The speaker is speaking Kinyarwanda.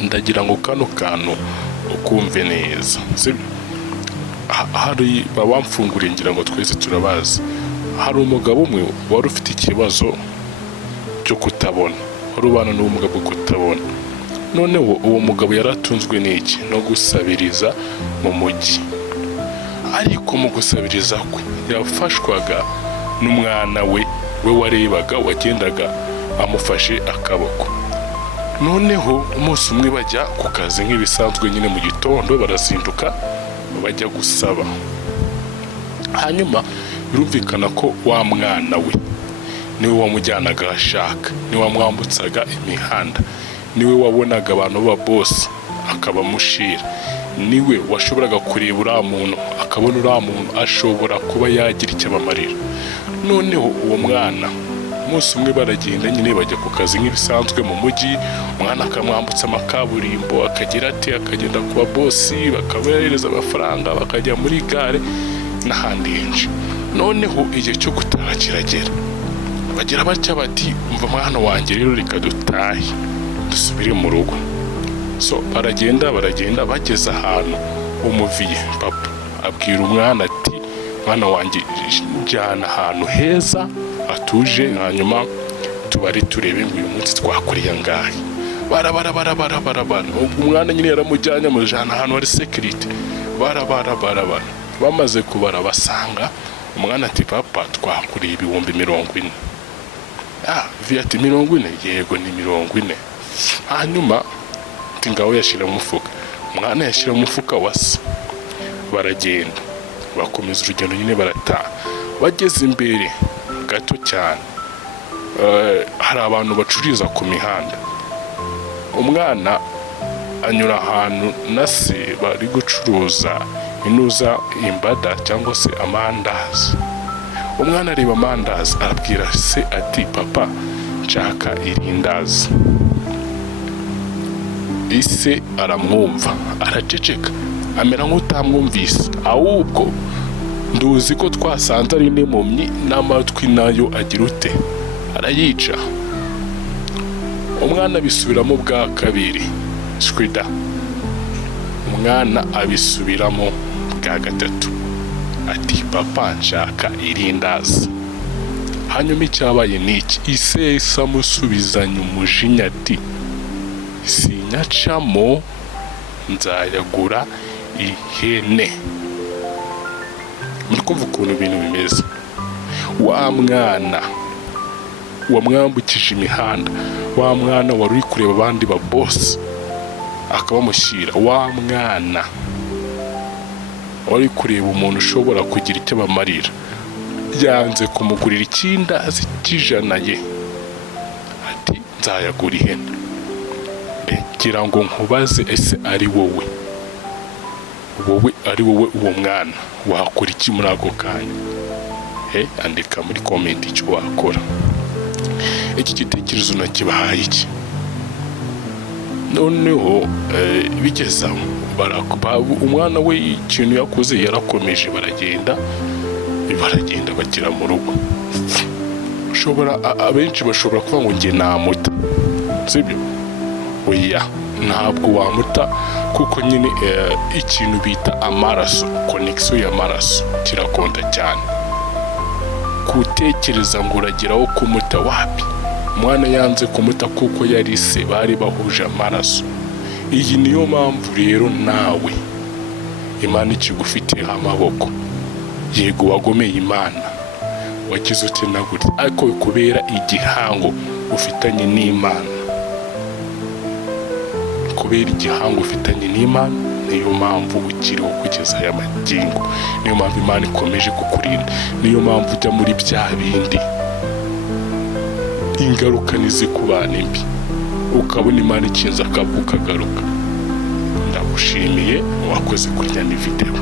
ndagira ngo kano kantu ukumve neza. Hari babamfunguriye ngira ngo twese turabazi. Hari umugabo umwe wari ufite ikibazo cyo kutabona, wari ubana n'ubumuga bwo kutabona. Noneho uwo mugabo yaratunzwe n'iki? No gusabiriza mu mujyi. Ariko mu gusabiriza kwe yafashwaga n'umwana we warebaga, wagendaga amufashe akaboko. Noneho umunsi umwe bajya ku kazi nk'ibisanzwe nyine mu gitondo, barazinduka bajya gusaba. Hanyuma birumvikana ko wa mwana we niwe wamujyanaga ashaka, niwe wamwambutsaga imihanda, niwe wabonaga abantu b'abosi akabamushira, niwe washoboraga kureba uriya muntu akabona uriya muntu ashobora kuba yagira icyo abamarira. Noneho uwo mwana umunsi umwe baragenda nyine bajya ku kazi nk'ibisanzwe mu mujyi, umwana akamwambutsa amakaburimbo akagira ati, akagenda ku babosi bakabahereza amafaranga, bakajya muri gare n'ahandi henshi. Noneho igihe cyo gutaha kiragera, bagira batya bati, umva mwana wanjye rero reka dutahe dusubire mu rugo. baragenda bageze ahantu umuviye papa abwira umwana ati, mwana wanjye jyana ahantu heza atuje, hanyuma tubari turebe ngo uyu munsi twakuriye angahe. Barabara umwana nyine yaramujyanye amujyana ahantu hari security. Barabara bamaze kubara basanga umwana ati, papa twakuriye 40,000. Ati 40? Yego ni 40. Hanyuma ngaho yashira mu mufuka, umwana yashira mu mufuka wase. Baragenda bakomeza urugendo nyine barataha. Bageze imbere gato cyane hari abantu bacururiza ku mihanda. Umwana anyura ahantu na se bari gucuruza inuza imbada cyangwa se amandazi. Umwana areba amandazi arabwira se ati, papa nshaka irindazi. Ise aramwumva araceceka amera nk'utamwumvise, ahubwo nduzi ko twasanze ari n'impumyi n'amatwi nayo agira ute arayica. Umwana abisubiramo bwa kabiri, shwida. Umwana abisubiramo bwa gatatu ati, papa nshaka irindazi. Hanyuma icyabaye niki, ise amusubizanya umujinya ati, sinyacamo nzayagura ihene. Muri kumva ukuntu ibintu bimeze. Wa mwana wamwambukije imihanda, wa mwana wari uri kureba abandi ba boss akabamushyira, wa mwana wari kureba umuntu ushobora kugira icyo bamarira, yanze kumugurira ikindazi cy'ijana ye ati, nzayagura ihene. Ngira ngo nkubaze, ese ari wowe ari wowe uwo mwana wakora iki muri ako kanya? Andika muri comment icyo wakora. Iki gitekerezo nakibahaye iki? Noneho bigezaho umwana we ikintu yakoze yarakomeje, baragenda bagera mu rugo. Abenshi bashobora kuvuga ngo nge namuta, sibyo? Oya, ntabwo wamuta, kuko nyine ikintu bita amaraso, connection y'amaraso kirakonta cyane. Kutekereza ngo urageraho kumuta, wapi? Umwana yanze kumuta kuko yari se, bari bahuje amaraso. Iyi niyo mpamvu rero nawe Imana ikigufiteho amaboko. Yego wagomeye Imana, wagize ute na gute, ariko kubera igihango ufitanye n'Imana, kubera igihango ufitanye n'Imana, niyo mpamvu ukiriho kugeza aya magingo. Niyo mpamvu Imana ikomeje kukurinda, niyo mpamvu ujya muri bya bindi ingaruka nizikubana mbi, ukabona Imana ikinze akavuka ukagaruka. Ndagushimiye wakoze kurya ni video.